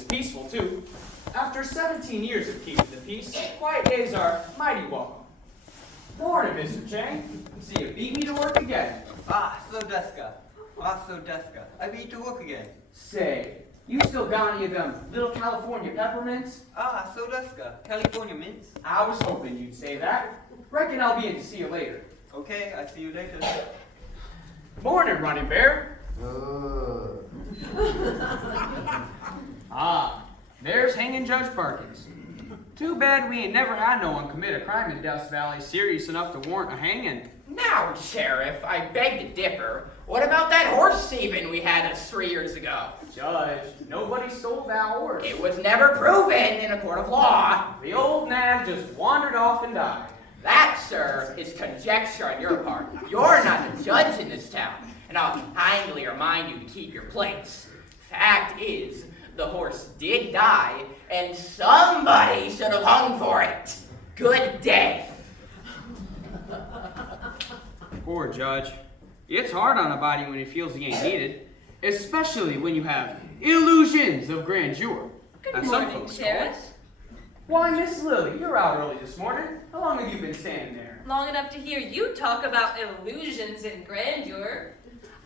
it's peaceful, too. After 17 years of keeping the peace, quiet days are mighty welcome. Morning, Mr. Chang. See, you beat me to work again. So deska. I beat to work again. Say, you still got any of them little California peppermints? So deska. California mints. I was hoping you'd say that. Reckon I'll be in to see you later. Okay, I'll see you later. Morning, Running Bear. There's hanging Judge Perkins. Too bad we ain't never had no one commit a crime in Dust Valley serious enough to warrant a hanging. Now, Sheriff, I beg to differ. What about that horse thieving we had us 3 years ago? Judge, nobody stole that horse. It was never proven in a court of law. The old nag just wandered off and died. That, sir, is conjecture on your part. You're not the judge in this town, and I'll kindly remind you to keep your place. Fact is, the horse did die, and somebody should have hung for it. Good day. Poor Judge. It's hard on a body when he feels he ain't needed, especially when you have illusions of grandeur. Good morning, Sheriff. Why, Miss Lily, you're out early this morning. How long have you been standing there? Long enough to hear you talk about illusions and grandeur.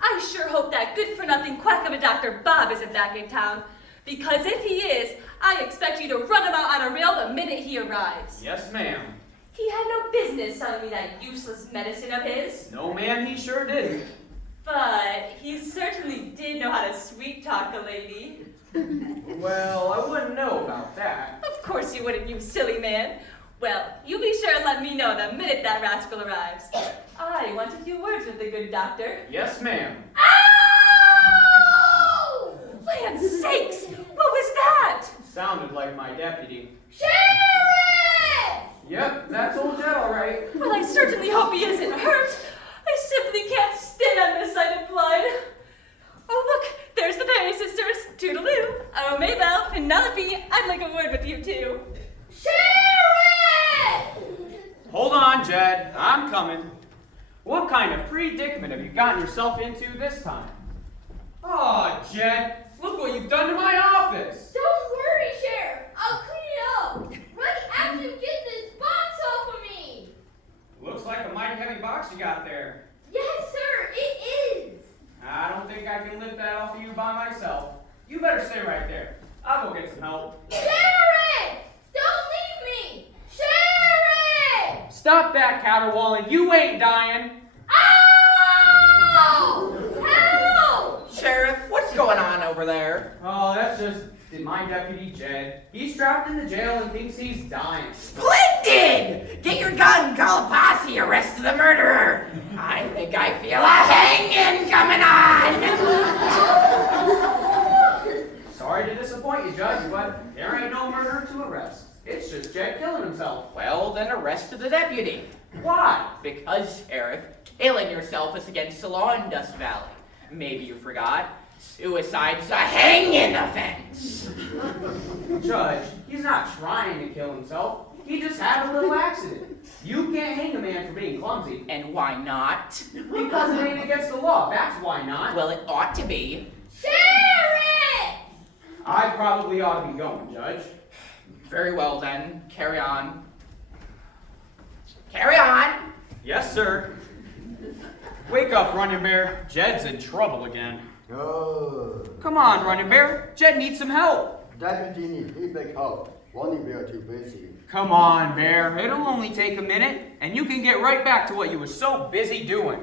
I sure hope that good-for-nothing quack of a Dr. Bob isn't back in town, because if he is, I expect you to run him out on a rail the minute he arrives. Yes, ma'am. He had no business selling me that useless medicine of his. No, ma'am, he sure didn't. But he certainly did know how to sweet-talk a lady. Well, I wouldn't know about that. Of course you wouldn't, you silly man. Well, you be sure and let me know the minute that rascal arrives. I want a few words with the good doctor. Yes, ma'am. Ow! Land sakes! What was that? Sounded like my deputy. Sheriff! Yep, that's old Jed, all right. Well, I certainly hope he isn't hurt. I simply can't stand on this sight of blood. Oh, look, there's the Perry sisters. Toodaloo. Oh, Maybelle, Penelope, I'd like a word with you, too. Sheriff! Hold on, Jed. I'm coming. What kind of predicament have you gotten yourself into this time? Aw, Jed, look what you've done to my office. Don't worry, Sheriff. I'll clean it up. Run after you get this box off of me. Looks like a mighty heavy box you got there. Yes, sir, it is. I don't think I can lift that off of you by myself. You better stay right there. I'll go get some help. Sheriff! Don't leave me! Sheriff! Stop that caterwauling. You ain't dying. Ow! Help! Sheriff, what's going on over there? Oh, that's just my deputy, Jed. He's trapped in the jail and thinks he's dying. Splendid! Get your gun, call a posse, arrest the murderer. I think I feel a hanging coming on. Sorry to disappoint you, Judge, but there ain't no murderer to arrest. It's just Jed killing himself. Well, then arrest the deputy. Why? Because, Sheriff, killing yourself is against the law in Dust Valley. Maybe you forgot. Suicide's a hanging offense. Judge, he's not trying to kill himself. He just had a little accident. You can't hang a man for being clumsy. And why not? Because it ain't against the law. That's why not. Well, it ought to be. Sheriff! I probably ought to be going, Judge. Very well, then. Carry on. Carry on! Yes, sir. Wake up, Running Bear. Jed's in trouble again. Come on, Running Bear. Jed needs some help. Deputy need big help. Running Bear too busy. Come on, Bear. It'll only take a minute, and you can get right back to what you were so busy doing.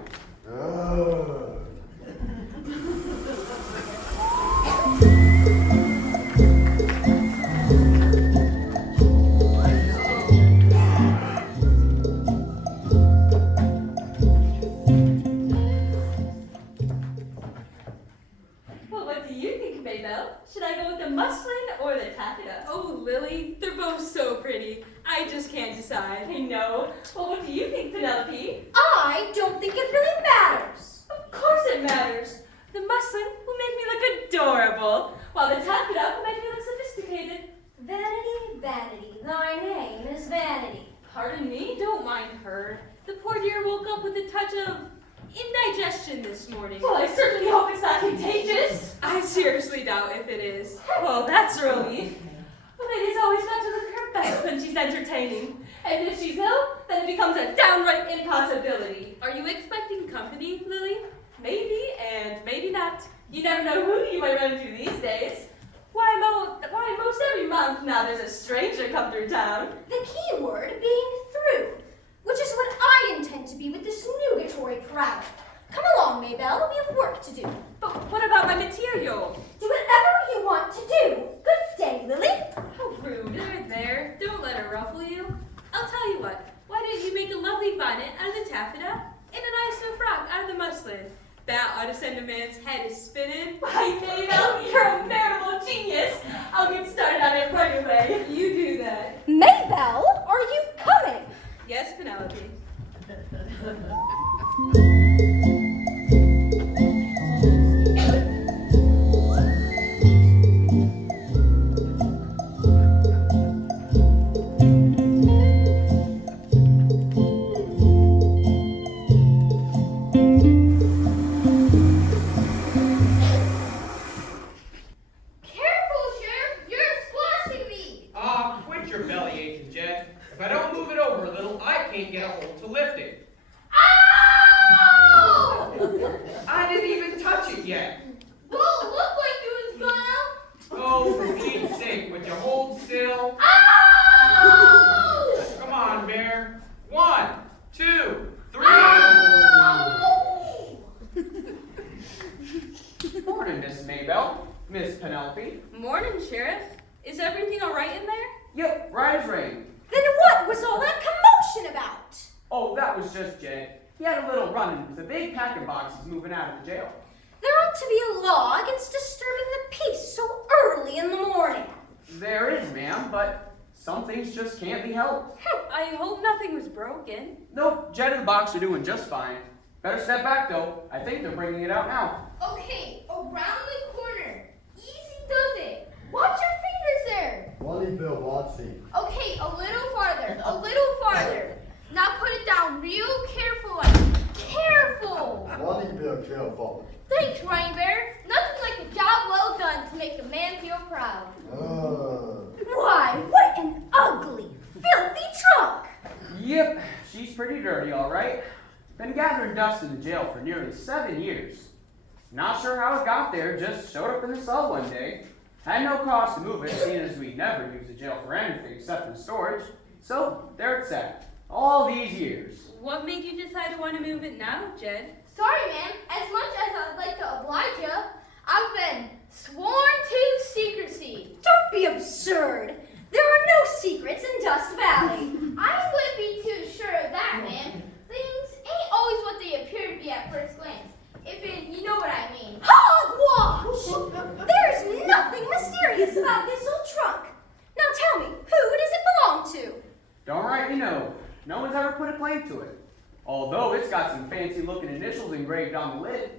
Well, what do you think, Maybelle? Should I go with the muslin or the taffeta? Oh, Lily, they're both so pretty. I just can't decide. I know. Well, what do you think, Penelope? I don't think it really matters. Of course it matters. The muslin will make me look adorable, while the taffeta will make me look sophisticated. Vanity, vanity, thy name is vanity. Pardon me? Don't mind her. The poor dear woke up with a touch of indigestion this morning. Well, I certainly hope it's not contagious. I seriously doubt if it is. Well, that's a relief. But Lady's always got to look her best when she's entertaining. And if she's ill, then it becomes a downright impossibility. Are you expecting company, Lily? Maybe, and maybe not. You never know who you might run into these days. Why, most every month now there's a stranger come through town. The key word being through, which is what I intend to be with this nugatory crowd. Come along, Maybelle, we have work to do. But what about my material? Do whatever you want to do. Good day, Lily. How rude. There. Don't let her ruffle you. I'll tell you what. Why don't you make a lovely bonnet out of the taffeta and a nice new frock out of the muslin? That ought to send a man's head spinning. Why, Maybelle, you're a veritable genius. I'll get started on it right away. You do that. Maybelle, are you coming? Yes, Penelope. Careful, Sheriff, you're splashing me. Quit your belly aching, Jed. If I don't move it over a little, I can't get a hold to lift it. Ow! I didn't even touch it yet. Well, it looked like it was gonna. Oh, for Pete's sake, would you hold still? Ow! Come on, Bear. 1, 2, 3. Ow! Morning, Miss Maybelle. Miss Penelope. Morning, Sheriff. Is everything all right in there? Yep, right as rain. Then what was all that commotion about? Oh, that was just Jed. He had a little run-in with a big packing box he's moving out of the jail. There ought to be a law against disturbing the peace so early in the morning. There is, ma'am, but some things just can't be helped. I hope nothing was broken. Nope, Jed and the box are doing just fine. Better step back, though. I think they're bringing it out now. Okay, around the corner. Easy does it. Watch your fingers there. Wally Bill watching. Okay, a little farther, a little farther. Now put it down real careful, like careful. Wally Bill careful. Thanks, Rain Bear. Nothing like a job well done to make a man feel proud. Why, what an ugly, filthy trunk. Yep, she's pretty dirty, all right. Been gathering dust in the jail for nearly 7 years. Not sure how it got there, just showed up in the cell one day. Had no cost to move it, seeing as we never use the jail for anything except in storage. So, there it's at. All these years. What made you decide to want to move it now, Jed? Sorry, ma'am. As much as I'd like to oblige you, I've been sworn to secrecy. Don't be absurd. There are no secrets in Dust Valley. I wouldn't be too sure of that, ma'am. Things ain't always what they appear to be at first glance. You know what I mean. Hogwash! There's nothing mysterious about this old trunk. Now tell me, who does it belong to? Don't rightly know. No one's ever put a claim to it. Although it's got some fancy looking initials engraved on the lid.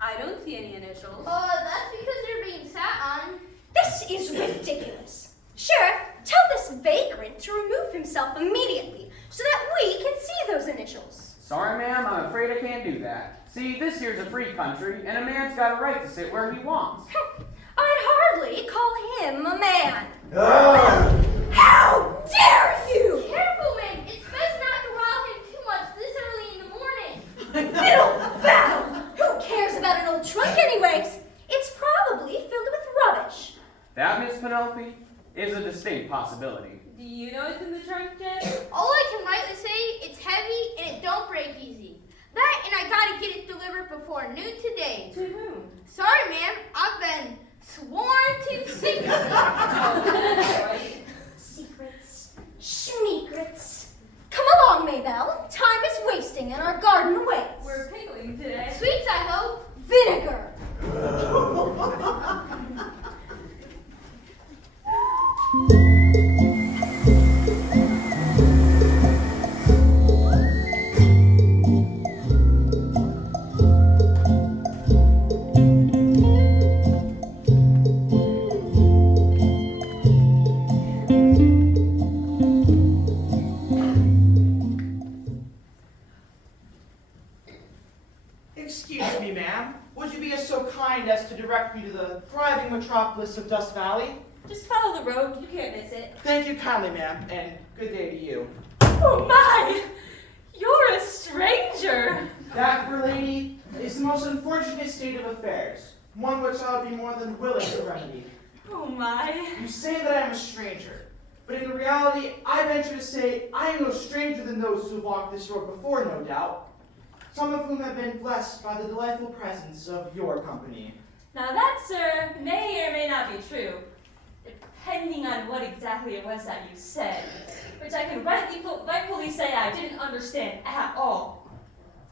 I don't see any initials. That's because they're being sat on. This is ridiculous. Sheriff, tell this vagrant to remove himself immediately so that we can see those initials. Sorry, ma'am, I'm afraid I can't do that. See, this here's a free country, and a man's got a right to sit where he wants. I'd hardly call him a man. How dare you! Careful, man. It's best not to rile him too much this early in the morning. Fiddle faddle! Who cares about an old trunk anyways? It's probably filled with rubbish. That, Miss Penelope, is a distinct possibility. Do you know what's in the trunk, Jed? All I can rightly say, it's heavy and it don't break easy. That and I gotta get it delivered before noon today. To whom? Sorry, ma'am. I've been sworn to secrecy. Oh, that's right. Secrets. Schmeekrets. Come along, Maybelle. Time is wasting in our garden ways. We're pickling today. Sweets, I hope. Vinegar. metropolis of Dust Valley. Just follow the road. You can't miss it. Thank you kindly, ma'am, and good day to you. Oh my! You're a stranger. That, for lady, is the most unfortunate state of affairs, one which I would be more than willing to remedy. Oh my. You say that I am a stranger, but in reality, I venture to say I am no stranger than those who have walked this road before, no doubt. Some of whom have been blessed by the delightful presence of your company. Now that, sir, may or may not be true, depending on what exactly it was that you said, which I can rightfully say I didn't understand at all.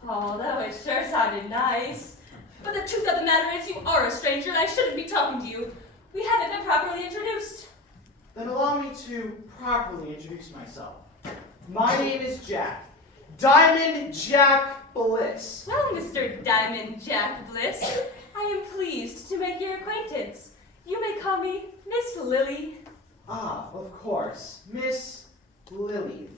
Although it sure sounded nice. But the truth of the matter is you are a stranger and I shouldn't be talking to you. We haven't been properly introduced. Then allow me to properly introduce myself. My name is Jack. Diamond Jack Bliss. Well, Mr. Diamond Jack Bliss, I am pleased to make your acquaintance. You may call me Miss Lily. Ah, of course. Miss Lily.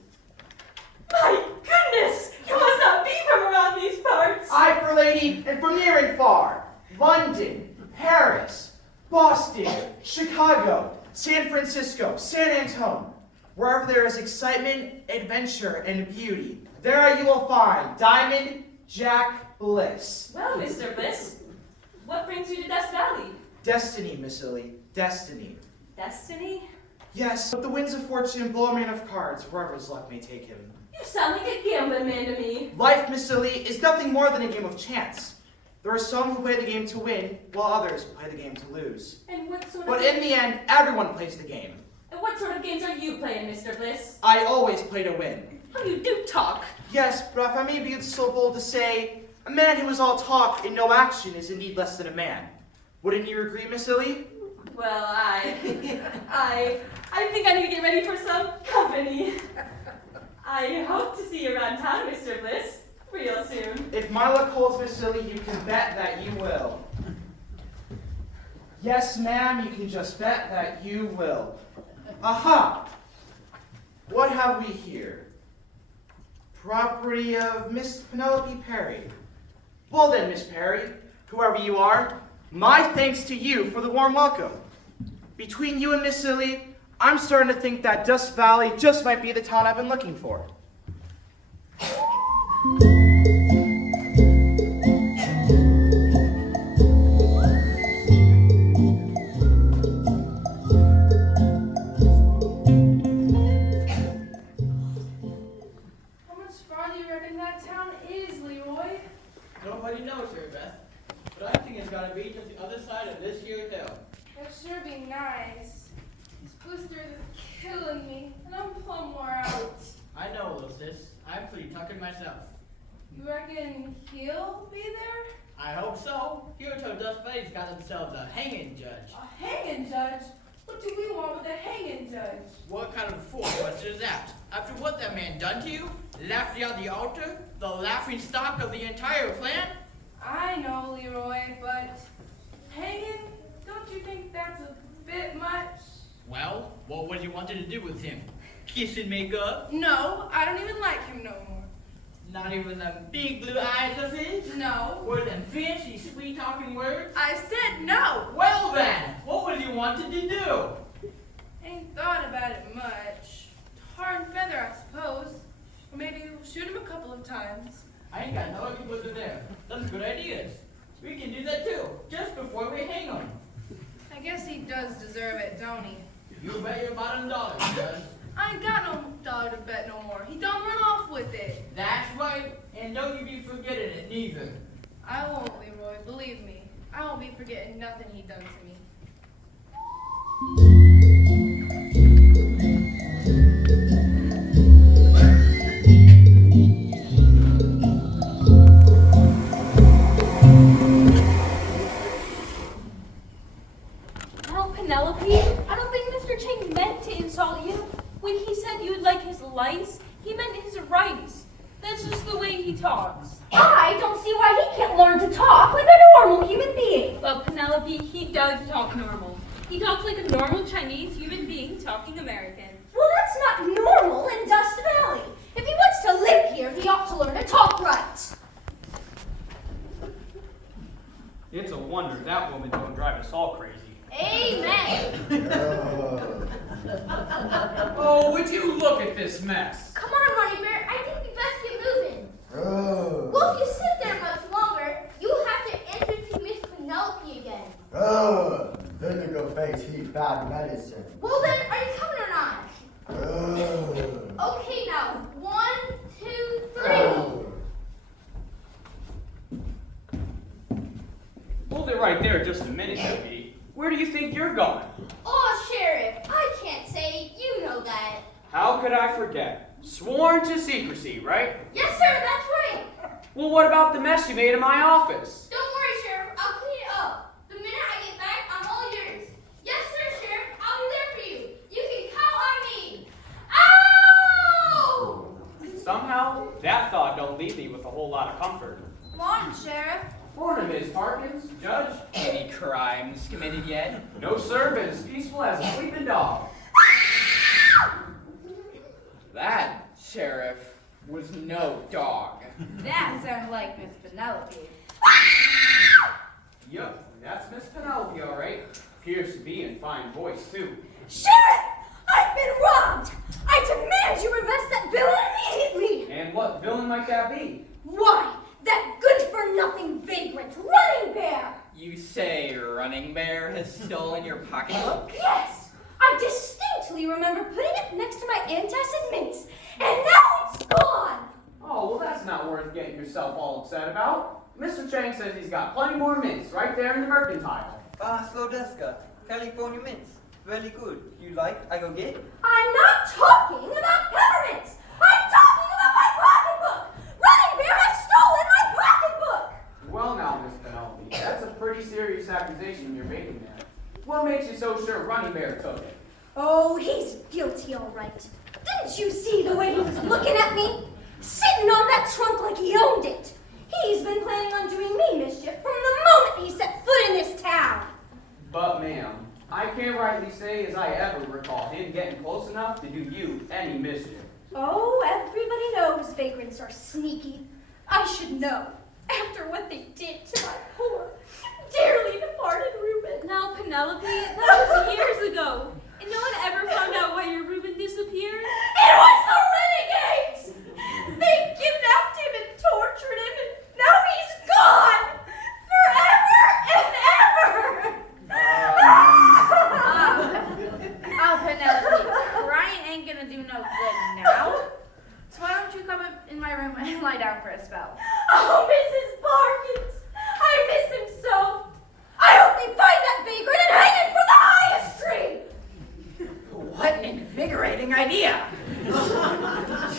My goodness! You must not be from around these parts! I, for lady, and from near and far. London, Paris, Boston, Chicago, San Francisco, San Antone. Wherever there is excitement, adventure, and beauty, there you will find Diamond Jack Bliss. Well, Mr. Bliss, what brings you to Dust Valley? Destiny, Miss Lily. Destiny. Destiny? Yes, but the winds of fortune blow a man of cards wherever his luck may take him. You sound like a gambling man to me. Life, Miss Lily, is nothing more than a game of chance. There are some who play the game to win, while others play the game to lose. And what sort But of in the end, everyone plays the game. And what sort of games are you playing, Mr. Bliss? I always play to win. How you do talk. Yes, but if I may be so bold to say, a man who is all talk and no action is indeed less than a man. Wouldn't you agree, Miss Lily? Well, I think I need to get ready for some company. I hope to see you around town, Mr. Bliss, real soon. If my luck holds, Miss Lily, you can bet that you will. Yes, ma'am, you can just bet that you will. Aha! What have we here? Property of Miss Penelope Perry. Well then, Miss Perry, whoever you are, my thanks to you for the warm welcome. Between you and Miss Lily, I'm starting to think that Dust Valley just might be the town I've been looking for. Nobody knows here, Beth. But I think it's gotta be just the other side of this here hill. That'd sure be nice. These blisters are killing me, and I'm plumb wore out. I know, little sis. I'm pretty tuckered myself. You reckon he'll be there? I hope so. Here to Dust Valley's got themselves a hanging judge. A hanging judge? What do we want with a hanging judge? What kind of fool question is that? After what that man done to you, laughed you on the altar, the laughing stock of the entire clan? I know, Leroy, but hanging? Don't you think that's a bit much? Well, what was you wanted to do with him? Kiss and make up? No, I don't even like him no more. Not even them big blue eyes of his? No. Or them fancy sweet talking words? I said no. Well then, what was you wanted to do? Ain't thought about it much. Tar and feather, I suppose. Or maybe shoot him a couple of times. I ain't got no idea what's there. That's good ideas. We can do that too, just before we hang him. I guess he does deserve it, don't he? You bet your bottom dollar he does. I ain't got no dollar to bet no more. He done run off with it. That's right, and don't you be forgetting it neither. I won't, Leroy. Believe me. I won't be forgetting nothing he done to me. Well, Penelope, I don't think Mr. Chang meant to insult you. When he said you'd like his lice, he meant his rice. That's just the way he talks. I don't see why he can't learn to talk like a normal human being. Well, Penelope, he does talk normal. He talks like a normal Chinese human being talking American. Well, that's not normal in Dust Valley. If he wants to live here, he ought to learn to talk right. It's a wonder that woman don't drive us all crazy. Amen. Oh, would you look at this mess? Come on, Honey Bear. I think we best get moving. Oh. Well, if you sit there much longer, you'll have to answer to Miss Penelope again. Oh. Vinegar makes heat bad medicine. Well then, are you coming or not? Oh. Okay, now, 1, 2, 3. Oh. Hold it right there just a minute, Debbie. Where do you think you're going? Oh, Sheriff, I can't say. You know that. How could I forget? Sworn to secrecy, right? Yes, sir, that's right. Well, what about the mess you made in my office? Don't worry, Sheriff. I'll clean it up. The minute I get back, I'm all yours. Yes, sir, Sheriff. I'll be there for you. You can count on me. Ow! Somehow, that thought don't leave me with a whole lot of comfort. Morning, Sheriff. Morning, Miss Parkins. Judge? Any crimes committed yet? No, sir, but as peaceful as a sleeping dog. That, Sheriff, was no dog. That sounds like Miss Penelope. Yup, that's Miss Penelope, all right. Appears to be in fine voice, too. Sheriff! I've been robbed! I demand you arrest that villain immediately! And what villain might that be? Why, that good-for-nothing vagrant running bear! You say Running Bear has stolen your pocketbook? Yes! I distinctly remember putting it next to my antacid mints, and now it's gone! Oh, well, that's not worth getting yourself all upset about. Mr. Chang says he's got plenty more mints right there in the mercantile. So Deska, California mints. Very good. You like? I go get? I'm not talking about peppermints! I'm talking about my pocketbook! Running Bear has stolen my pocketbook! Well now, Miss Penelope, that's a pretty serious accusation you're making there. What makes you so sure Running Bear took it? Oh, he's guilty, all right. Didn't you see the way he was looking at me? Sitting on that trunk like he owned it. He's been planning on doing me mischief from the moment he set foot in this town. But ma'am, I can't rightly say as I ever recall him getting close enough to do you any mischief. Oh, everybody knows vagrants are sneaky. I should know, after what they did to my poor, dearly departed Reuben. Now, Penelope, that was years ago. And no one ever found out why your Reuben disappeared? It was the renegades! They kidnapped him and tortured him, and now he's gone! Forever and ever! Oh, Penelope, crying ain't gonna do no good now. So why don't you come in my room and lie down for a spell? Oh, Mrs. Parkins! I miss him so! I hope they find that vagrant and hang him for the highest tree! What an invigorating idea!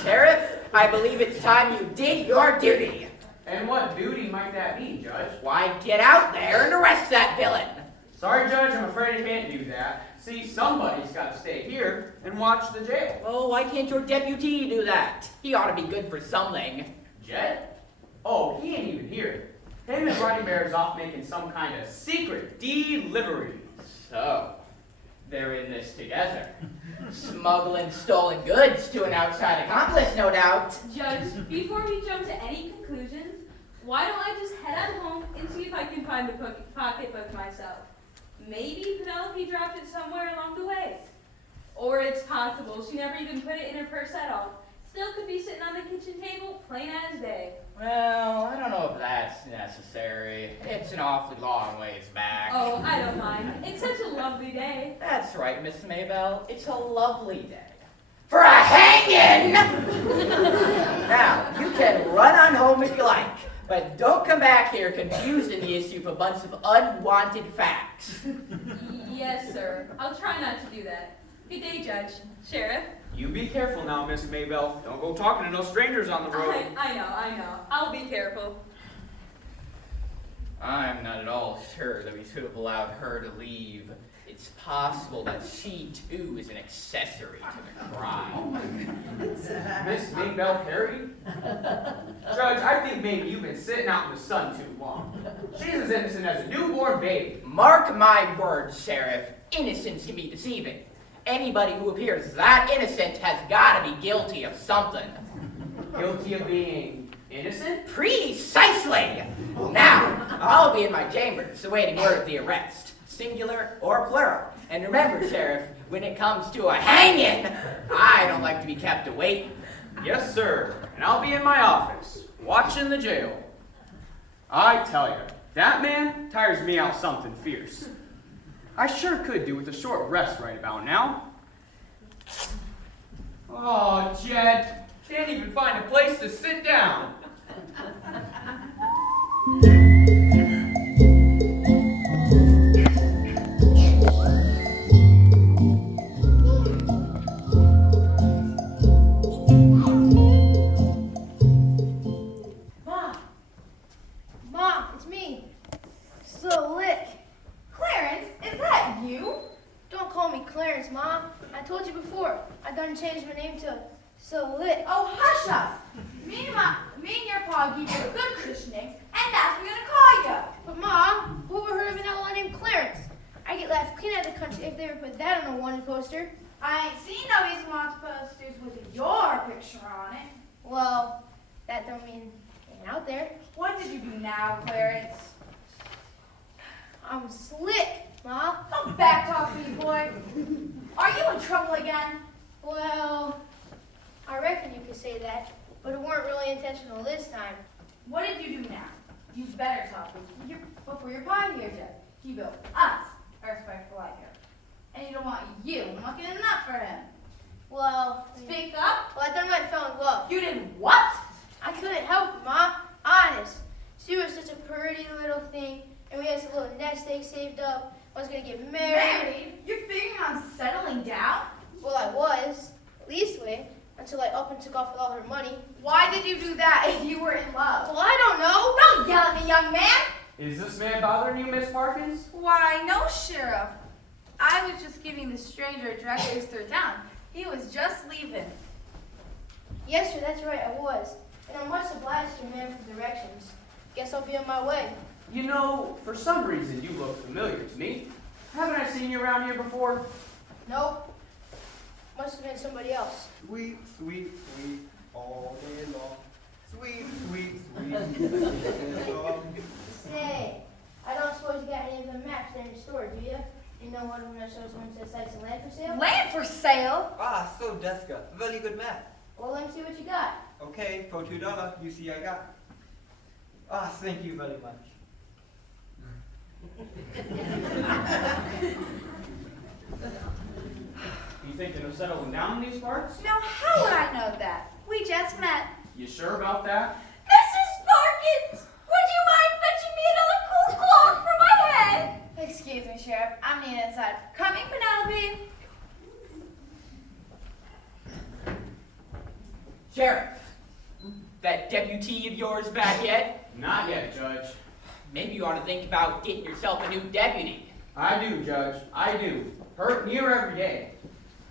Sheriff, I believe it's time you did your duty. And what duty might that be, Judge? Why, get out there and arrest that villain. Sorry, Judge, I'm afraid I can't do that. See, somebody's got to stay here and watch the jail. Oh, why can't your deputy do that? He ought to be good for something. Jet? Oh, he ain't even here. Him and Running Bear's off making some kind of secret delivery. So, they're in this together. Smuggling stolen goods to an outside accomplice, no doubt. Judge, before we jump to any conclusions, why don't I just head on home and see if I can find the pocketbook myself? Maybe Penelope dropped it somewhere along the way. Or it's possible she never even put it in her purse at all. Still could be sitting on the kitchen table, plain as day. Well, I don't know if that's necessary. It's an awfully long ways back. Oh, I don't mind. It's such a lovely day. That's right, Miss Maybell. It's a lovely day. For a hanging! Now, you can run on home if you like, but don't come back here confusing the issue with a bunch of unwanted facts. Yes, sir. I'll try not to do that. Good day, Judge. Sheriff. You be careful now, Miss Maybell. Don't go talking to no strangers on the road. I know. I'll be careful. I'm not at all sure that we should have allowed her to leave. It's possible that she, too, is an accessory to the crime. Miss Maybell Perry? Judge, I think maybe you've been sitting out in the sun too long. She's as innocent as a newborn baby. Mark my words, Sheriff. Innocence can be deceiving. Anybody who appears that innocent has got to be guilty of something. Guilty of being innocent? Precisely! Now, I'll be in my chambers awaiting word of the arrest. singular or plural. And remember, Sheriff, when it comes to a hanging, I don't like to be kept awake. Yes, sir. And I'll be in my office, watching the jail. I tell you, that man tires me out something fierce. I sure could do with a short rest right about now. Oh, Jed, can't even find a place to sit down. Mom, it's me. So Lick. Clarence, is that you? Don't call me Clarence, Mom. I told you before. I done changed my name to So Lick. Oh, hush up. Me and your pa give you a good Christian name, and that's what we're gonna call you. But Mom, who ever heard of an outlaw named Clarence? I get laughed clean out of the country if they ever put that on a wanted poster. I ain't seen no these wanted posters with your picture on it. Well, that don't mean it ain't out there. What did you do now, Clarence? I'm slick, Ma. Don't backtalk me, boy. Are you in trouble again? Well, I reckon you could say that, but it weren't really intentional this time. What did you do now? You better talk before your pa hears you. He built us a respectful life here. And you don't want you mucking it up for him. Well, Speak up. well, I done went and fell in love. You did what? I couldn't help it, Ma. Honest. She was such a pretty little thing, and we had some little nest egg saved up. I was gonna get married. You're figuring on settling down? Well, I was, at least way, until I up and took off with all her money. Why did you do that if you were in love? Well, I don't know. Don't yell at me, young man. Is this man bothering you, Miss Parkins? Why, no, Sheriff. I was just giving the stranger directions through town. He was just leaving. Yes, sir, that's right, I was. And I'm much obliged to your man for directions. Guess I'll be on my way. You know, for some reason you look familiar to me. Haven't I seen you around here before? Nope. Must have been somebody else. Sweet, sweet, sweet, all day long. Sweet, sweet, sweet, song. Say, I don't suppose you got any of the maps there in your store, do you? You know what I'm gonna show someone says sites of land for sale? Land for sale? Ah, so Deska, very good map. Well, let me see what you got. Okay, for $2, you see I got. Ah, thank you very much. You thinking of settling down in these parts? Now, how would I know that? We just met. You sure about that? Mrs. Sparkins, would you mind fetching me another cool cloth for my head? Excuse me, Sheriff. I'm needed inside. Coming, Penelope. Sheriff, that deputy of yours back yet? Not yet, Judge. Maybe you ought to think about getting yourself a new deputy. I do, Judge. I do. Hurt near every day.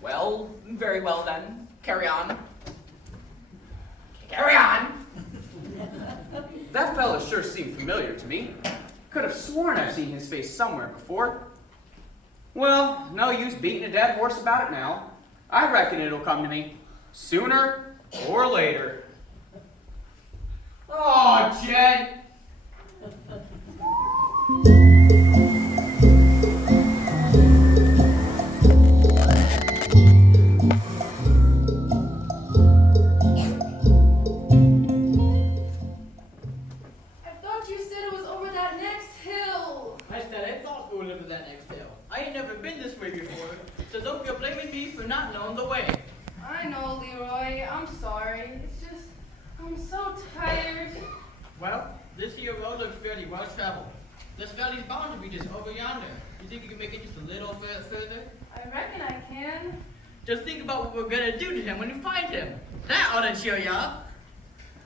Well, very well then. Carry on. Carry on. That fella sure seemed familiar to me. Could have sworn I've seen his face somewhere before. Well, no use beating a dead horse about it now. I reckon it'll come to me. Sooner or later. Oh, Jed. I ain't never been this way before, so don't be blaming me for not knowing the way. I know, Leroy. I'm sorry. It's just, I'm so tired. Well, this here road looks fairly well traveled. This valley's bound to be just over yonder. You think you can make it just a little further? I reckon I can. Just think about what we're gonna do to him when we find him. That ought to cheer you up.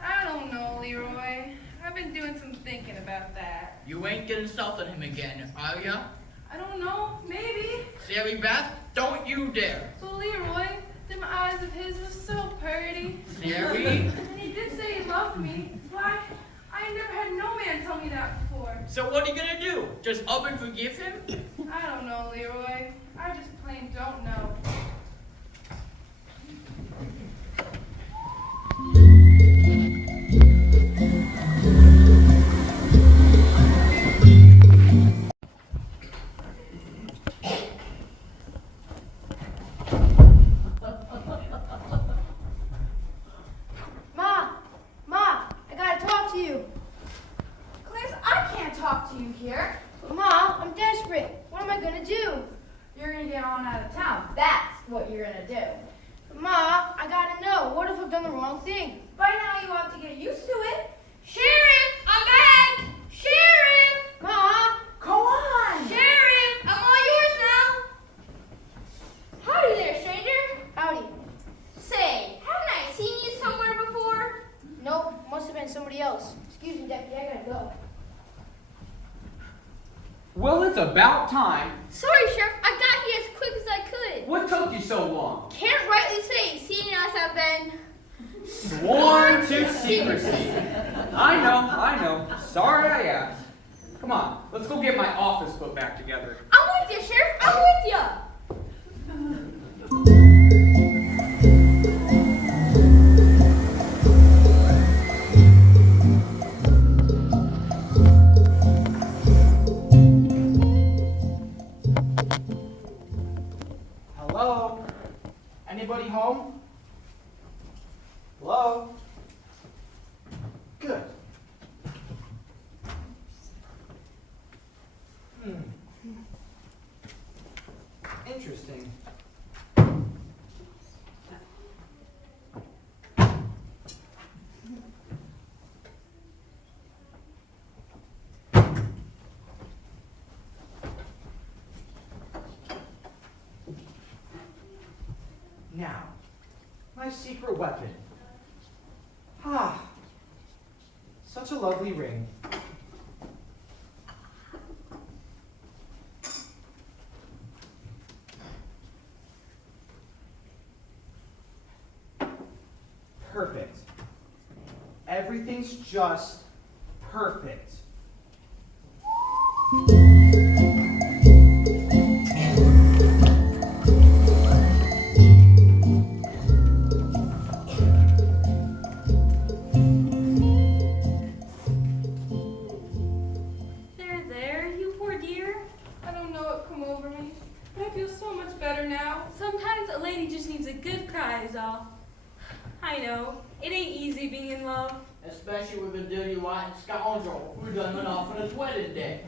I don't know, Leroy. I've been doing some thinking about that. You ain't getting soft on him again, are ya? I don't know. Maybe. Sari Beth, don't you dare. But Leroy, them eyes of his was so pretty. Sari? And he did say he loved me. Why? I never had no man tell me that before. So what are you gonna do? Just up and forgive him? I don't know, Leroy. I just plain don't know. run out of town. That's what you're gonna do. Ma, I gotta know. What if I've done the wrong thing? By now you ought to get used to it. Sheriff, I'm back! Sheriff! Ma! Go on. Sheriff, I'm all yours now! Howdy there, stranger. Howdy. Say, haven't I seen you somewhere before? Nope, must have been somebody else. Excuse me, Deputy, I gotta go. Well, it's about time. Sorry, Sheriff, I got here as quick as I could. What took you so long? Can't rightly say, seeing as I've been Sworn to secrecy. I know. Sorry I asked. Come on, let's go get my office put back together. I'm with you, Sheriff, I'm with you. Hello? Anybody home? Hello? Good. Interesting. Now, my secret weapon. Ah, such a lovely ring. Perfect. Everything's just perfect. There, you poor dear. I don't know what come over me, but I feel so much better now. Sometimes a lady just needs a good cry is all. I know, it ain't easy being in love. Especially with a dirty rotten scoundrel who done went off on his wedding day.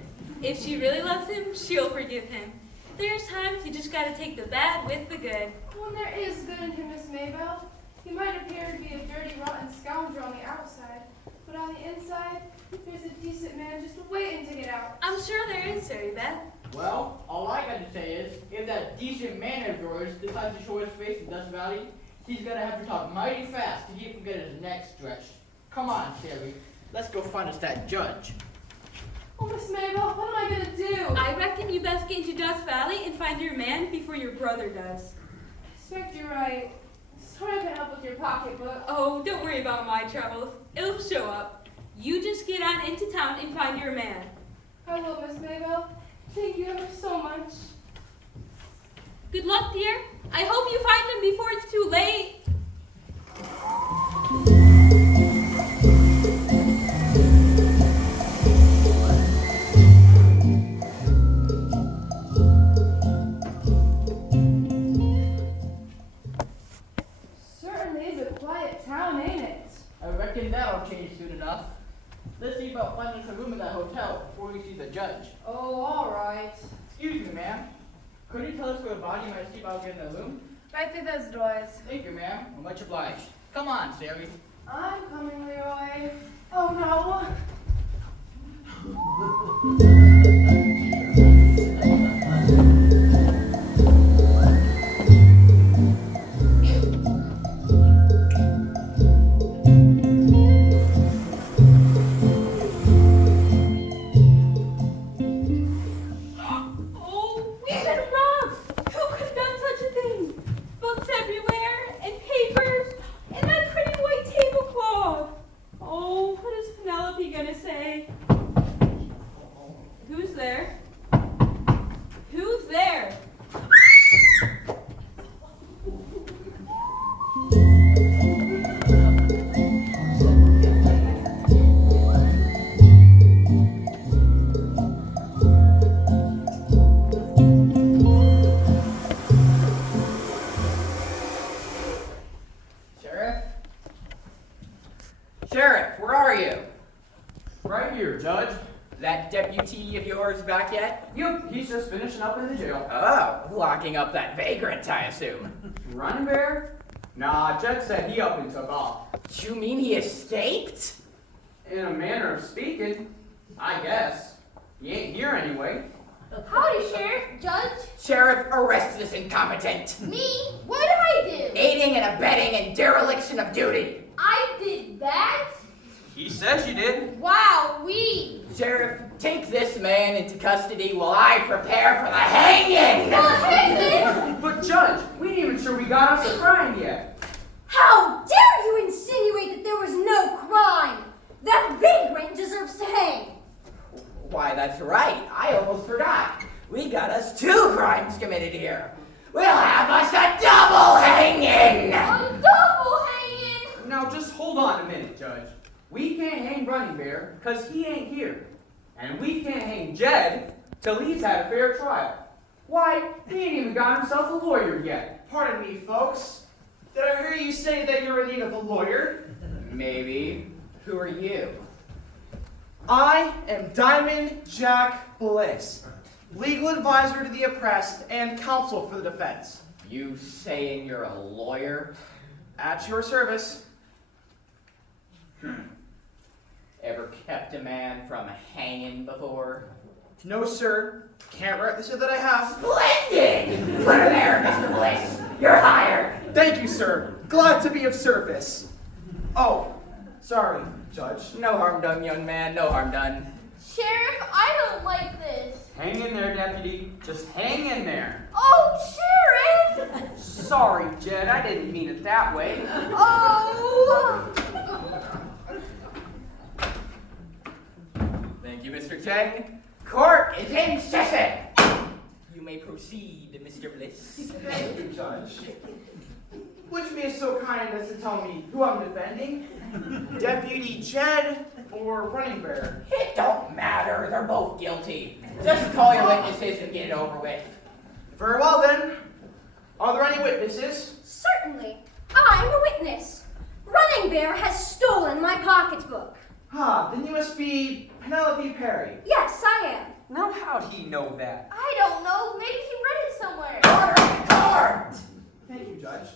If she really loves him, she'll forgive him. There's times you just gotta take the bad with the good. Well, there is good in him, Miss Maybelle. He might appear to be a dirty, rotten scoundrel on the outside, but on the inside, there's a decent man just waiting to get out. I'm sure there is, Sarah Beth. Well, all I got to say is, if that decent man of yours decides to show his face in Dust Valley, he's gonna have to talk mighty fast to keep from getting his neck stretched. Come on, Terry. Let's go find us that judge. Oh, Miss Maybelle, what am I gonna do? I reckon you best get into Dust Valley and find your man before your brother does. I expect you're right. Sorry I can help with your pocketbook. Oh, don't worry about my troubles. It'll show up. You just get on into town and find your man. I will, Miss Maybelle. Thank you ever so much. Good luck, dear. I hope you find him before it's too late. Certainly is a quiet town, ain't it? I reckon that'll change soon enough. Let's see about finding some room in that hotel before we see the judge. Oh, all right. Excuse me, ma'am. Could you tell us where a body might sleep out getting a room? Right through those doors. Thank you, ma'am. We're much obliged. Come on, Sally. I'm coming, Leroy. Oh, no. Oh, we've been robbed! Who could have done such a thing? Books everywhere, and papers, and that pretty white tablecloth. Oh, what is Penelope gonna say? Who's there? Who's there? Sheriff? Sheriff, where are you? Right here, Judge. That deputy of yours back yet? Yep, he's He's just finishing up in the jail. Oh, locking up that vagrant, I assume. Running Bear? Nah, Jed said he up and took off. You mean he escaped? In a manner of speaking, I guess. He ain't here anyway. Howdy, Sheriff, Judge. Sheriff, arrest this incompetent. Me? What did I do? Aiding and abetting and dereliction of duty. I did that? He says you did. Wow, we. Sheriff, take this man into custody while I prepare for the hanging. The hanging? But Judge, we ain't even sure we got us a crime yet. How dare you insinuate that there was no crime? That vagrant deserves to hang. Why, that's right. I almost forgot. We got us 2 crimes committed here. We'll have us a double hanging. A double hanging? Now just hold on a minute, Judge. We can't hang Running Bear because he ain't here. And we can't hang Jed till he's had a fair trial. Why, he ain't even got himself a lawyer yet. Pardon me, folks. Did I hear you say that you're in need of a lawyer? Maybe. Who are you? I am Diamond Jack Bliss, legal advisor to the oppressed and counsel for the defense. You saying you're a lawyer? At your service. Ever kept a man from hanging before? No, sir. Can't write this that I have. Splendid! Put her there, Mr. Bliss. You're hired. Thank you, sir. Glad to be of service. Oh, sorry, Judge. No harm done, young man. No harm done. Sheriff, I don't like this. Hang in there, Deputy. Just hang in there. Oh, Sheriff! Sorry, Jed. I didn't mean it that way. Oh! Thank you, Mr. Cheng. Court is in session. You may proceed, Mr. Bliss. Thank you, Judge. Would you be so kind as to tell me who I'm defending? Deputy Jed or Running Bear? It don't matter. They're both guilty. Just call your witnesses and get it over with. Very well, then. Are there any witnesses? Certainly. I'm a witness. Running Bear has stolen my pocketbook. Then you must be Penelope Perry. Yes, I am. Now, how'd he know that? I don't know. Maybe he read it somewhere. Order in court! Thank you, Judge.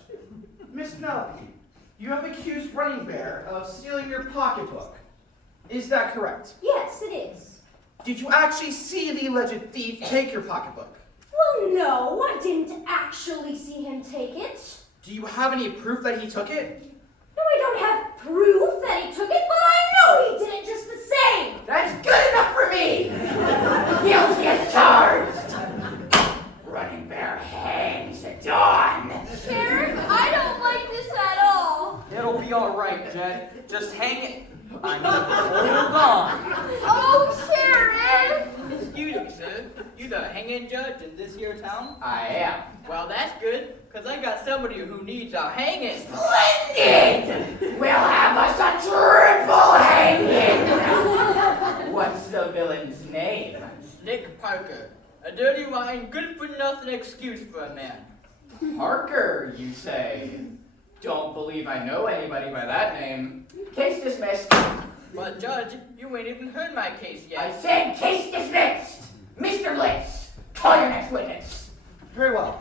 Miss Penelope, you have accused Running Bear of stealing your pocketbook. Is that correct? Yes, it is. Did you actually see the alleged thief take your pocketbook? Well, no, I didn't actually see him take it. Do you have any proof that he took it? No, I don't have proof that he took it, but I know he did it just the same. That's good enough for me! Guilty as charged! Running Bear hangs at dawn. Sheriff, I don't like this at all. It'll be all right, Jed. Just hang it. I mean, hold on. Oh, Sheriff! Excuse me, sir. You the hanging judge in this here town? I am. Well, that's good, because I got somebody who needs a hanging. Splendid! We'll have us a triple hanging! What's the villain's name? Nick Parker. A dirty mind, good-for-nothing excuse for a man. Parker, you say? Don't believe I know anybody by that name. Case dismissed. But, Judge, you ain't even heard my case yet. I said case dismissed! Mr. Bliss, call your next witness. Very well.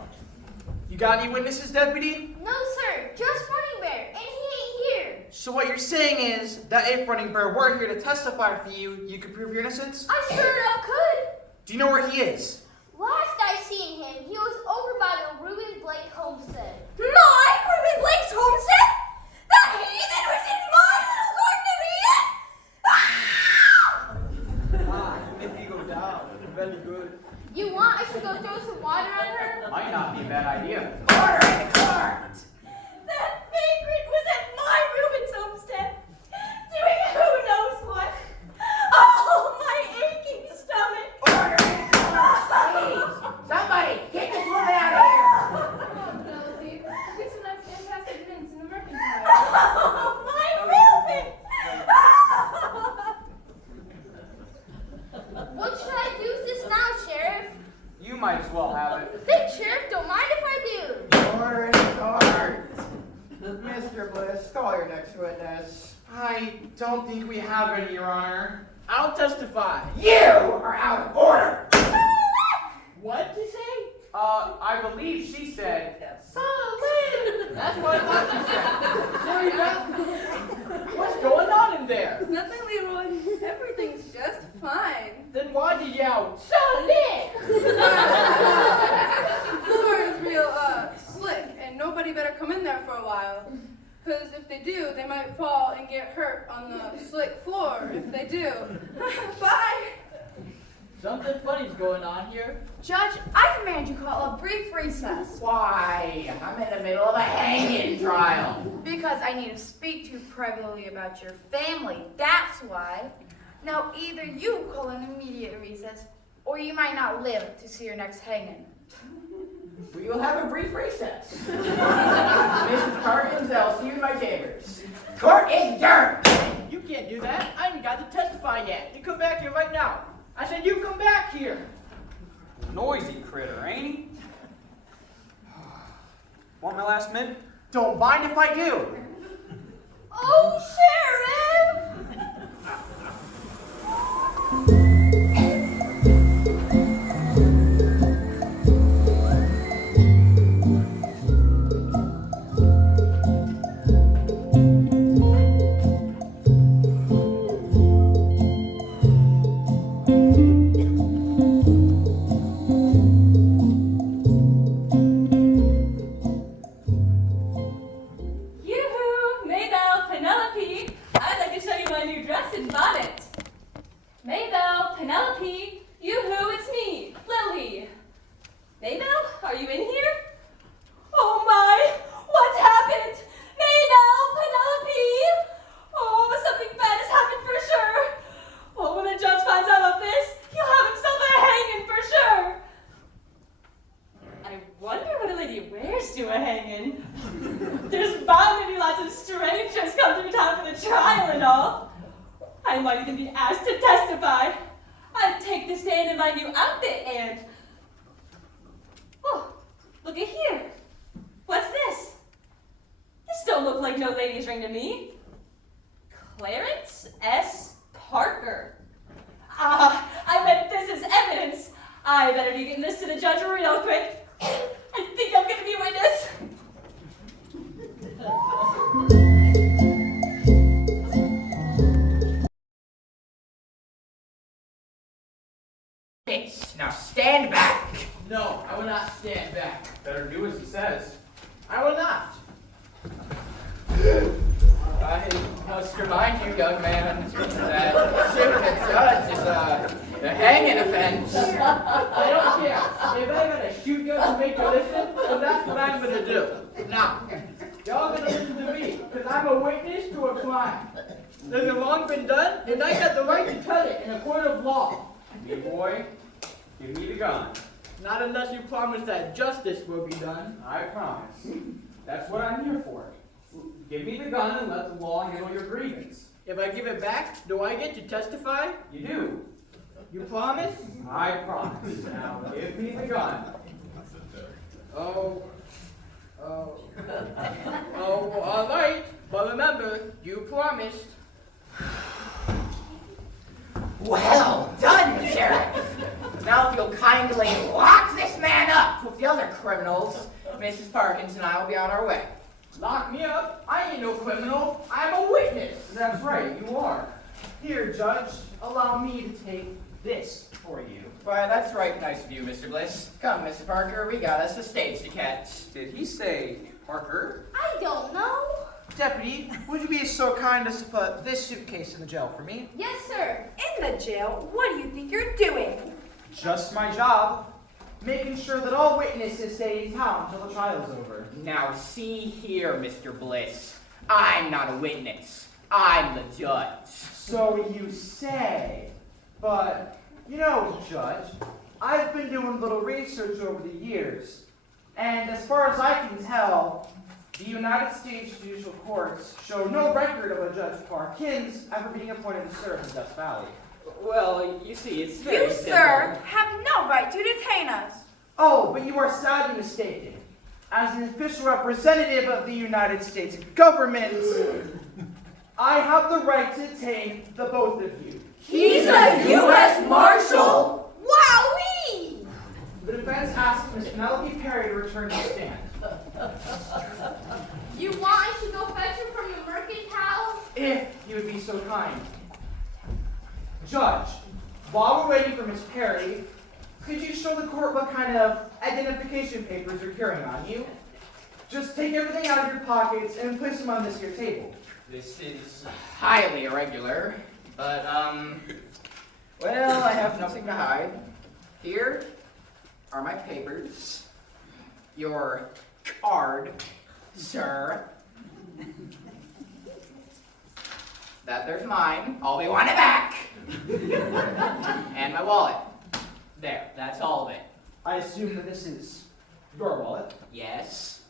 You got any witnesses, Deputy? No, sir. Just Running Bear, and he ain't here. So what you're saying is that if Running Bear were here to testify for you, you could prove your innocence? I sure enough could. Do you know where he is? Last I seen him, he was over by the Reuben Blake homestead. My Reuben Blake's homestead? That heathen was in my little garden of Eden! Ah! If you go down, very good. You want I should go throw some water on her? Might not be a bad idea. Order in the court! That vagrant was at my Reuben's homestead, doing who knows what. Oh, my aching stomach! Order in the court! Please! Somebody, get this woman out of here! Penelope, get some nice fantastic mints in the mercantile. Oh, my Reuben! What should I do with this now, Sheriff? You might as well have it. Thanks, Sheriff. Don't mind if I do. Order in the court! Mr. Bliss, call your next witness. I don't think we have any, Your Honor. I'll testify. You are out of order! I believe she said, Solid! That's what I thought you said. Sorry, Beth. What's going on in there? Nothing, Leroy. Everything's just fine. Then why'd you yell, solid? The floor is real, slick, and nobody better come in there for a while. Because if they do, they might fall and get hurt on the slick floor. If they do. Bye! Something funny's going on here. Judge, I demand you call a brief recess. Why? I'm in the middle of a hanging trial. Because I need to speak to you privately about your family. That's why. Now, either you call an immediate recess, or you might not live to see your next hanging. We will have a brief recess. Mrs. Parkins, I'll see you in my chambers. Court is adjourned. You can't do that. I haven't got to testify yet. You come back here right now. I said you come back here. noisy critter, ain't he? Want my last mint? Don't mind if I do. Oh, Sheriff! Now stand back. No, I will not stand back. Better do as he says. I will not. I must remind you, young man, that shooting a judge is a hanging offense. I don't care. If I gotta shoot you to make you listen, then that's what I'm gonna do. Now, y'all gonna listen to me, because I'm a witness to a crime. There's a wrong been done, and I got the right to tell it in a court of law. Me boy, give me the gun. Not unless you promise that justice will be done. I promise. That's what I'm here for. Give me the gun and let the law handle your grievance. If I give it back, do I get to testify? You do. You promise? I promise. Now give me the gun. Oh, all right. But remember, you promised. Well done, Sheriff. Now if you'll kindly lock this man up with the other criminals, Mrs. Parkins and I will be on our way. Lock me up? I ain't no criminal. I'm a witness. That's right, you are. Here, Judge, allow me to take this for you. Why, that's right nice of you, Mr. Bliss. Come, Mr. Parker, we got us a stage to catch. Did he say Parker? I don't know. Deputy, would you be so kind as to put this suitcase in the jail for me? Yes, sir. In the jail? What do you think you're doing? Just my job. Making sure that all witnesses stay in town till the trial's over. Now see here, Mr. Bliss. I'm not a witness. I'm the judge. So you say. But, you know, Judge, I've been doing a little research over the years. And as far as I can tell, the United States judicial courts show no record of a Judge Parkins ever being appointed to serve in Death Valley. Well, you see, it's very You, simple. sir, have no right to detain us. Oh, but you are sadly mistaken. As an official representative of the United States government, I have the right to detain the both of you. He's a U.S. Marshal? Wowee! The defense asks Miss Penelope Perry to return to the stand. You want us to go fetch her from the mercantile? If you would be so kind. Judge, while we're waiting for Miss Perry, could you show the court what kind of identification papers you're carrying on you? Just take everything out of your pockets and place them on this here table. This is highly irregular, but, well, I have nothing to hide. Here are my papers. Your card, sir. That there's mine. I'll be wanting it back. And my wallet. There, that's all of it. I assume that this is your wallet. Yes.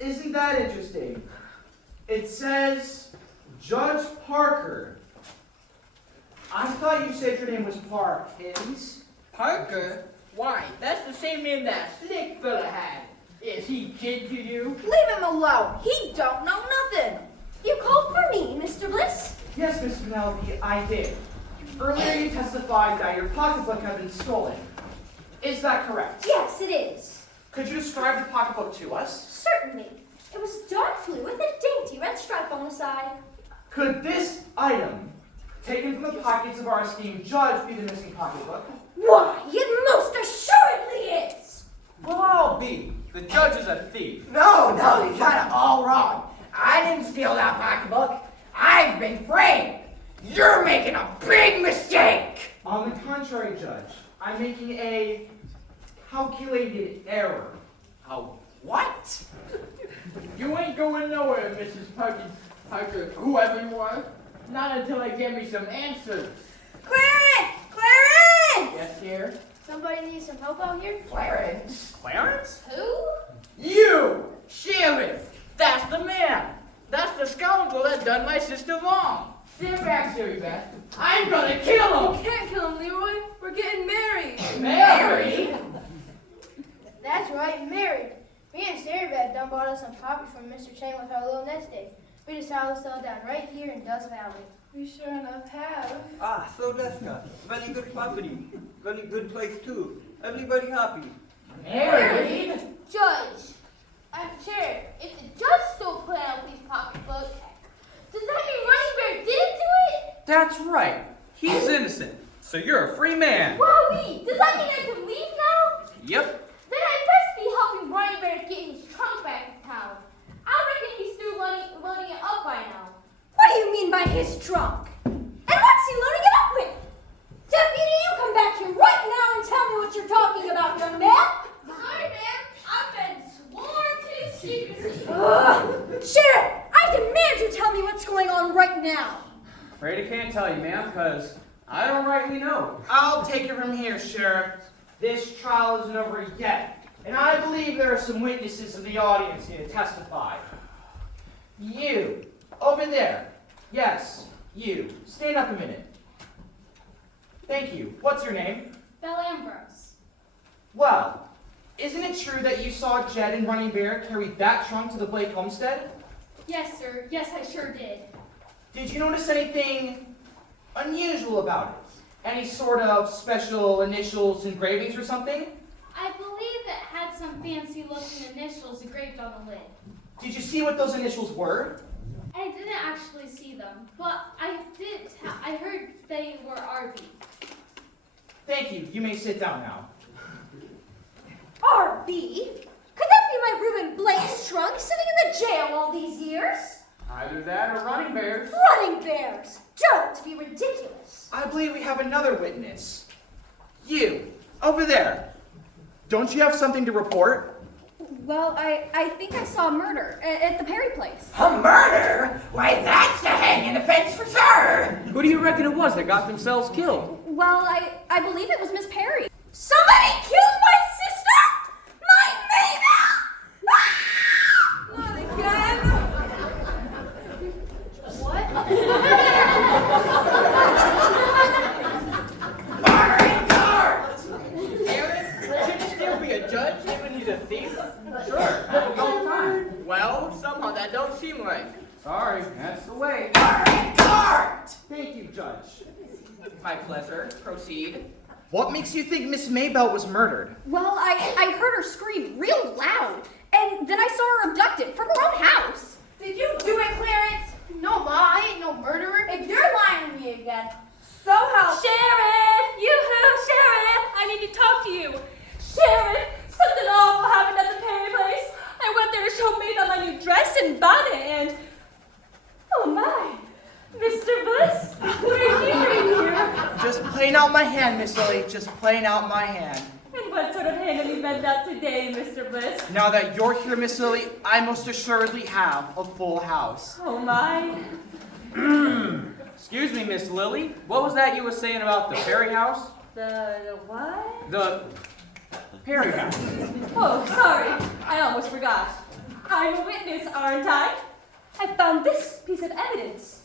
Isn't that interesting? It says Judge Parker. I thought you said your name was Parkins. Parker? Why, that's the same name that Slick fella had. Is he kid to you? Leave him alone. He don't know nothing. You called for me, Mr. Bliss? Yes, Miss Penelope, I did. Earlier you testified that your pocketbook had been stolen. Is that correct? Yes, it is. Could you describe the pocketbook to us? Certainly. It was dark blue with a dainty red stripe on the side. Could this item, taken from the pockets of our esteemed judge, be the missing pocketbook? Why, it most assuredly is. Well, I'll be. The judge is a thief. No, you got it all wrong. I didn't steal that pocketbook. I've been framed. You're making a big mistake. On the contrary, Judge, I'm making a calculated error. Oh, what? You ain't going nowhere, Mrs. Parker, whoever you are. Not until I get me some answers. Clarence! Clarence! Yes, dear? Somebody needs some help out here? Clarence. Clarence? Who? You! Sheriff! That's the man! That's the scoundrel that done my sister wrong! Stand back, Sherry Beth. I'm gonna kill You him! can't kill him, Leroy. We're getting married. Mary! That's right, married. Me and Sarah Beth done bought us some poppy from Mr. Chang with our little nest egg. We decided to settle down right here in Dust Valley. We sure enough have. Ah, so that's not. Very good property. Very good place too. Everybody happy. Married? Judge. I'm Sheriff. If the judge stole Penelope's pocketbook, does that mean Running Bear didn't do it? That's right. He's innocent. So you're a free man. Wowee! Does that mean I can leave now? Yep. Then I'd best be helping Running Bear get his trunk back to town. I reckon he's through loading it up by now. What do you mean by his trunk? And what's he loading it up with? Deputy, you come back here right now and tell me what you're talking about, young man. Sorry, ma'am. I've been sworn to secrecy. Sheriff, I demand you tell me what's going on right now. Afraid I can't tell you, ma'am, because I don't rightly know. I'll take it from here, Sheriff. This trial isn't over yet, and I believe there are some witnesses in the audience here to testify. You, over there. Yes, you. Stand up a minute. Thank you. What's your name? Belle Ambrose. Well, isn't it true that you saw Jed and Running Bear carry that trunk to the Blake homestead? Yes, sir. Yes, I sure did. Did you notice anything unusual about it? Any sort of special initials, engravings, or something? I believe it had some fancy-looking initials engraved on the lid. Did you see what those initials were? I didn't actually see them, but I heard they were RB. Thank you. You may sit down now. R.B.? Could that be my Reuben Blake's trunk sitting in the jail all these years? Either that or Running Bears. Running Bears! Don't be ridiculous. I believe we have another witness. You, over there. Don't you have something to report? Well, I think I saw a murder at the Perry place. A murder? Why, that's a hanging offense for sure. Who do you reckon it was that got themselves killed? Well, I believe it was Miss Perry. Somebody killed my sister! My Mabel! Not again. What? Barring guards! Sheriff, should he still be a judge even he's a thief? Sure, happens all the time. Well, somehow that don't seem right. Sorry, that's the way. Barring guards! Thank you, Judge. My pleasure. Proceed. What makes you think Miss Maybelle was murdered? Well, I heard her scream real loud, and then I saw her abducted from her own house. Did you do it, Clarence? No, Ma, I ain't no murderer. If you're lying to me again, so help. Sheriff! Yoo-hoo, Sheriff! I need to talk to you. Sheriff, something awful happened at the Perry place. I went there to show Maybelle my new dress and bonnet and... Oh my! Mr. Bliss, what are you doing here? Just playing out my hand, Miss Lily. Just playing out my hand. And what sort of hand have you bent out today, Mr. Bliss? Now that you're here, Miss Lily, I most assuredly have a full house. Oh my. Excuse me, Miss Lily. What was that you were saying about the Perry house? The what? The Perry house. Oh, sorry. I almost forgot. I'm a witness, aren't I? I found this piece of evidence.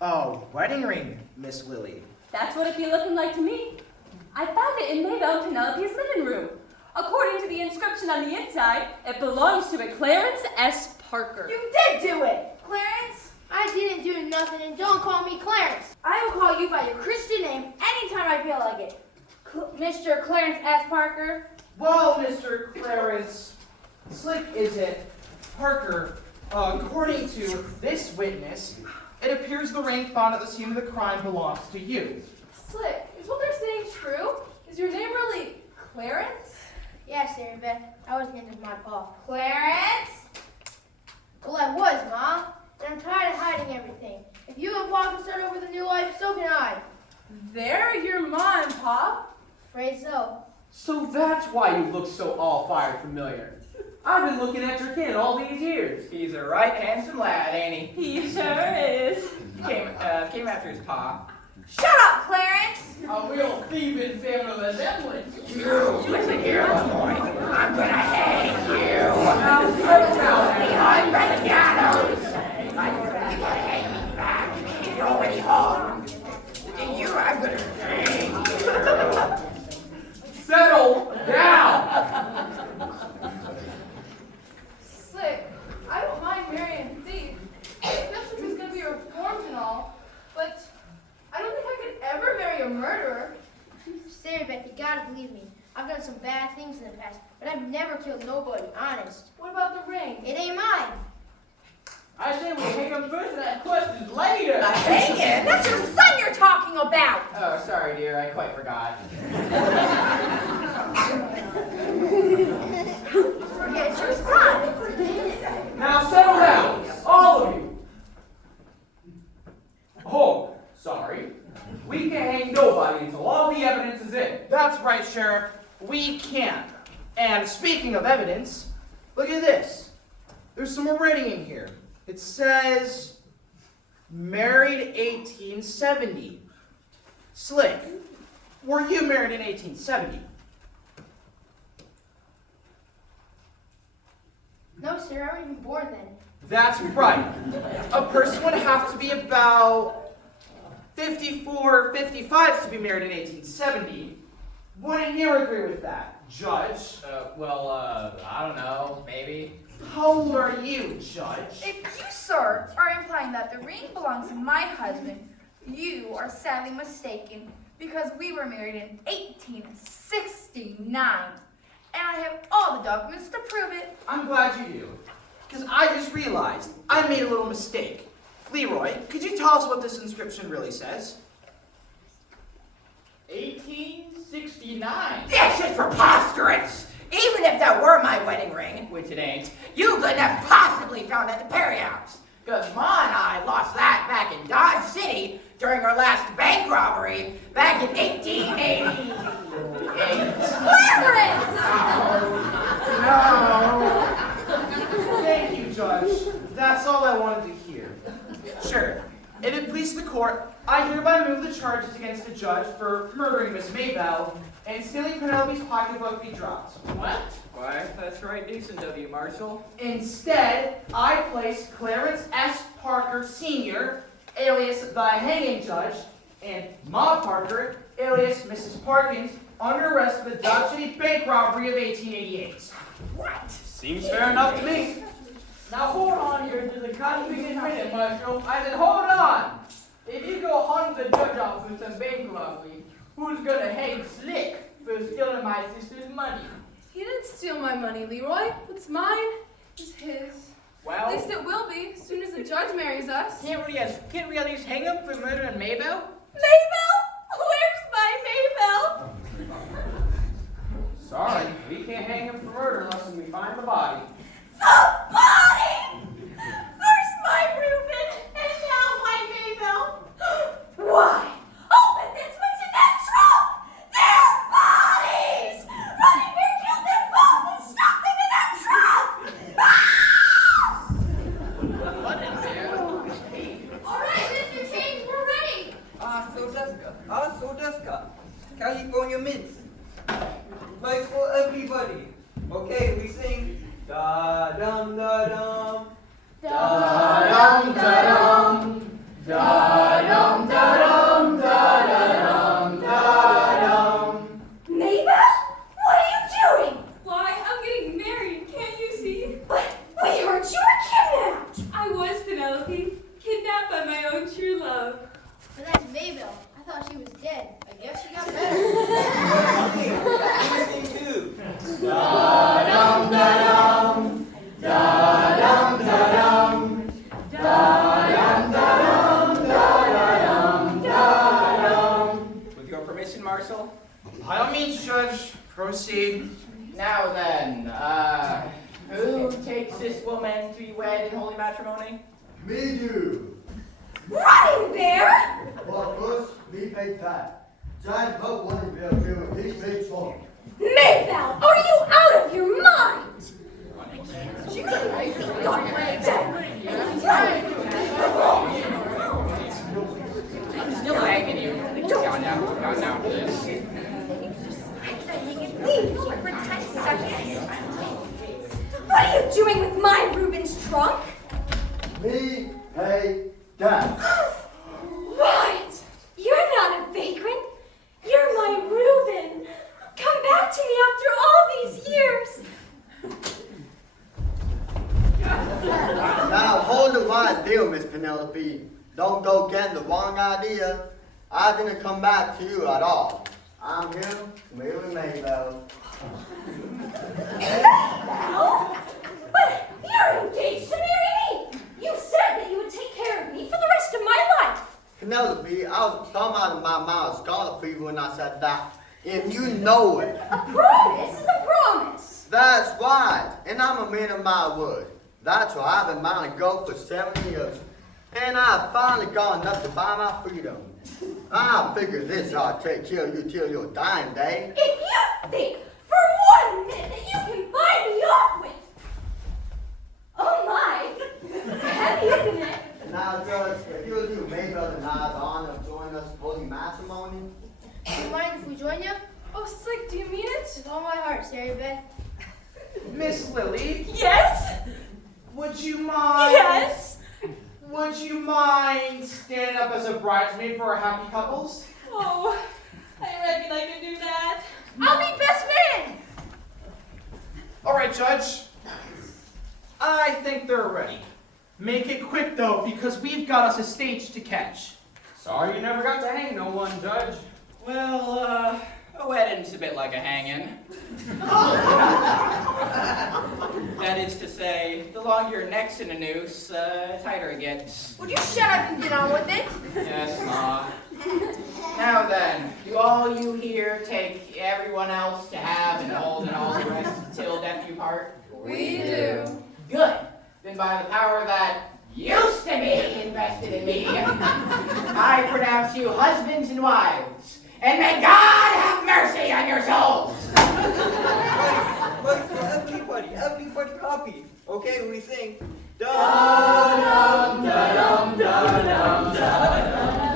Oh, wedding ring, Miss Lily. That's what it'd be looking like to me. I found it in Maybelle and Penelope's living room. According to the inscription on the inside, it belongs to a Clarence S. Parker. You did do it, Clarence. I didn't do nothing, and don't call me Clarence. I will call you by your Christian name anytime I feel like it. Mr. Clarence S. Parker. Well, Mr. Clarence, Slick is it, Parker. According to this witness, it appears the ring found at the scene of the crime belongs to you. Slick, is what they're saying true? Is your name really Clarence? Yes, Sarah Beth, I was named as my pa. Clarence? Well, I was, Ma. And I'm tired of hiding everything. If you and Pa can start over the new life, so can I. They're your ma and pa? Afraid so. So that's why you look so all-fired familiar. I've been looking at your kid all these years. He's a right handsome lad, ain't he? He sure is. Came after his pa. Shut up, Clarence. A real thieving family resemblance. You listen here, little boy. I'm gonna hang you. Behind the gallows. I'm gonna hang you back. You're already home. I'm gonna hang you. Settle down! Slick, I don't mind marrying a thief, especially if he's gonna be reformed and all, but I don't think I could ever marry a murderer. Sarah Beth, you gotta believe me. I've done some bad things in the past, but I've never killed nobody, honest. What about the ring? It ain't mine. I say we hang him first and ask questions later. A hanging? That's your son you're talking about. Oh, sorry, dear. I quite forgot. Forget your son. Now settle down, all of you. Oh, sorry. We can't hang nobody until all the evidence is in. That's right, Sheriff. We can. And speaking of evidence, look at this. There's some more writing in here. It says, married 1870. Slick, were you married in 1870? No, sir, I wasn't even born then. That's right. A person would have to be about 54, 55 to be married in 1870. Wouldn't you agree with that, Judge? I don't know. Maybe. How old are you, Judge? If you, sir, are implying that the ring belongs to my husband, you are sadly mistaken because we were married in 1869. And I have all the documents to prove it. I'm glad you do. Because I just realized I made a little mistake. Leroy, could you tell us what this inscription really says? 1869. This is preposterous! Even if that were my wedding ring, which it ain't, you couldn't have possibly found it at the Perry house. Because Ma and I lost that back in Dodge City during our last bank robbery back in 1888. Clarence! No. Thank you, Judge. That's all I wanted to hear. Sure. If it pleases the court, I hereby move the charges against the judge for murdering Miss Maybelle and stealing Penelope's pocketbook be dropped. What? Why, that's right decent of you, Marshal. Instead, I place Clarence S. Parker Sr., alias the hanging judge, and Ma Parker, alias Mrs. Parkins, under arrest for the Dodge City bank robbery of 1888. What? Seems fair enough to me. Now hold on here to the convenient minute, Marshal. I said hold on. If you go hunt the judge office and bank robbery, Who's gonna hang Slick for stealing my sister's money? He didn't steal my money, Leroy. What's mine is his. Well, At least it will be, as soon as the judge marries us. Can't we at least hang him for murdering Maybell? Maybell? Where's my Maybell? Sorry, we can't hang him for murder unless we find the body. The body! First my Reuben, and now my Maybell. Why? Open this! What's in that trunk? Their bodies! Running Bear killed them both and stuffed them in that trunk! What in there? All right, Mr. Chang, we're ready. Sodeska. California mints. Place for everybody. Okay, we sing da dum da dum. Da dum da dum. Da dum da dum. Da dum da dum. Maybell? What are you doing? Why, I'm getting married, can't you see? But we heard you were kidnapped. I was Penelope, kidnapped by my own true love. But that's Maybell. I thought she was dead. I guess she got better. We sing too. Da dum da dum. Da dum da dum. Da dum da dum. Da dum da dum. With your permission, Marshal? By all means, Judge, proceed. Now then, who takes this woman to be wed in holy matrimony? Me do. Running Bear? But first, me pay that. Giant Bug Warning Bear with his big trunk. Maybell, are you out of your mind? You got Still hanging you. Gone now, please. Leave for 10 seconds. What are you doing with my Reuben's trunk? Me pay that. What? You're not a vagrant. You're my Reuben. Come back to me after all these years. Now hold the right deal, Miss Penelope. Don't go getting the wrong idea. I didn't come back to you at all. I'm here to marry Maybell. Maybell? But you're engaged to marry me. You said that you would take care of me for the rest of my life. Penelope, I was come out of my mouth scarlet fever when I said that. And you know it. A promise is a promise. That's right. And I'm a man of my word. That's why I've been bound to go for 7 years. And I've finally got enough to buy my freedom. I figure this ought to take care of you till your dying day. If you think for 1 minute that you can buy me off with. Oh my. Heavy, isn't it? Now, Judge, if you'll do Maybell and I the honor of joining us for holy matrimony. Do you mind if we join you? Oh, Slick, do you mean it? With all my heart, Sarah Beth. Miss Lily, Yes? would you mind? Yes? Would you mind standing up as a bridesmaid for our happy couples? Oh, I reckon I can do that. I'll be best man. All right, Judge. I think they're ready. Make it quick, though, because we've got us a stage to catch. Sorry you never got to hang no one, Judge. Well, a wedding's a bit like a hanging. That is to say, the longer your neck's in a noose, tighter it gets. Would you shut up and get on with it? Yes, Ma. Now then, do all you here take everyone else to have and hold and all the rest till death you part? We do. Good. Then by the power that used to be invested in me, I pronounce you husbands and wives, and may God have mercy on your souls. But for everybody copy. Okay, we sing da dum da dum da dum da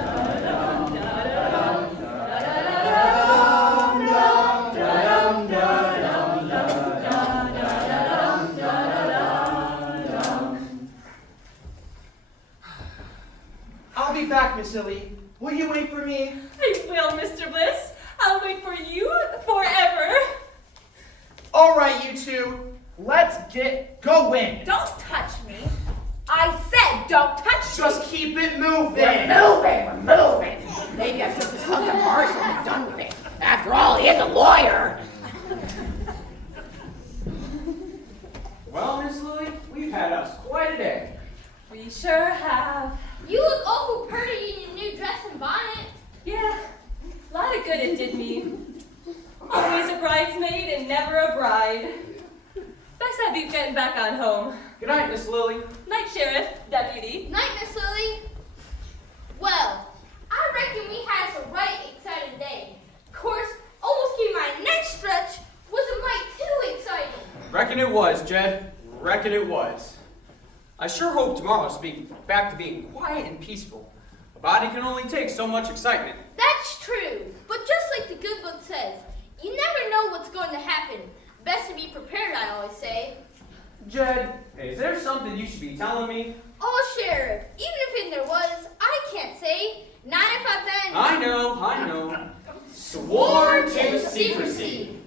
I'll be back, Miss Lily. Will you wait for me? I will, Mr. Bliss. I'll wait for you forever. All right, you two. Let's get going. Don't touch me. I said don't touch me. Just keep it moving. We're moving. Maybe I should just hug the marshal and be done with it. After all, he is a lawyer. Well, Miss Lily, we've had us quite a day. We sure have. You look awful pretty in your new dress and bonnet. Yeah, a lot of good it did me. Always a bridesmaid and never a bride. Best I be getting back on home. Good night, Miss Lily. Night, Sheriff, Deputy. Night, Miss Lily. Well, I reckon we had a right exciting day. Of course, almost getting my neck stretch was a mite too exciting. Reckon it was, Jed. Reckon it was. I sure hope tomorrow's be back to being quiet and peaceful. A body can only take so much excitement. That's true. But just like the good book says, you never know what's going to happen. Best to be prepared, I always say. Jed, is there something you should be telling me? Oh, Sheriff, even if there was, I can't say. Not if I've been... I know. Sworn to secrecy.